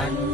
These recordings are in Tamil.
and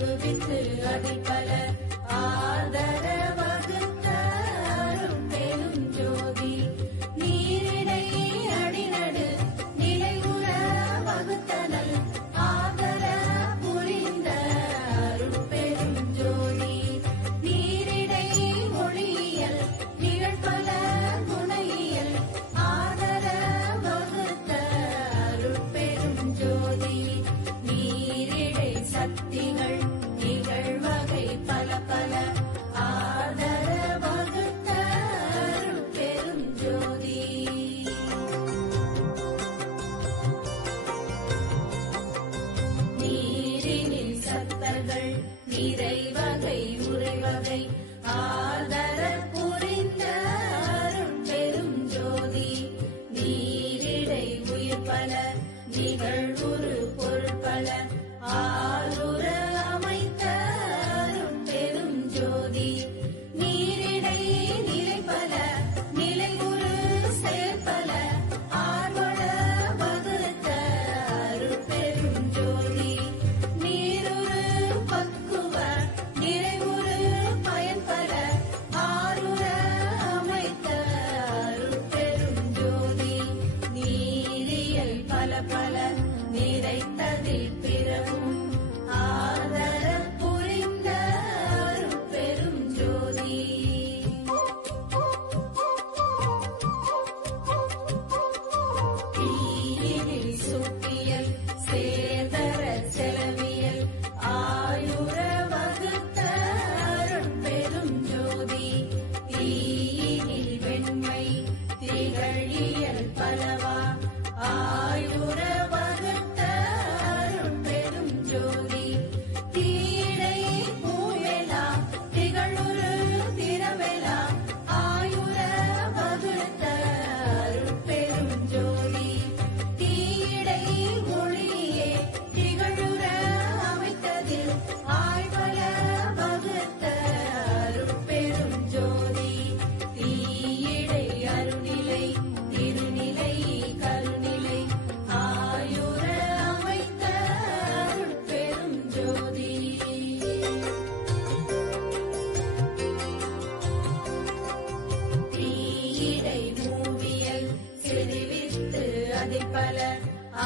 நிலவு அதில் பல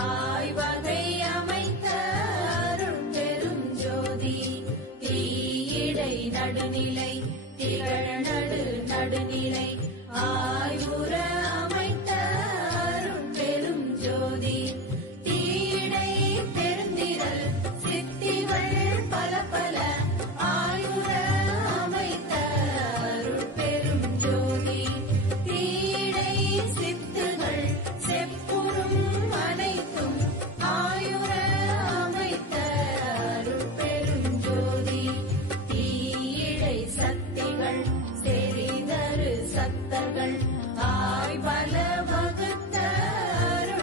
ஆய்வகை அமைத்த அருள் பெரும் ஜோதி தீயிடை நடுநிலை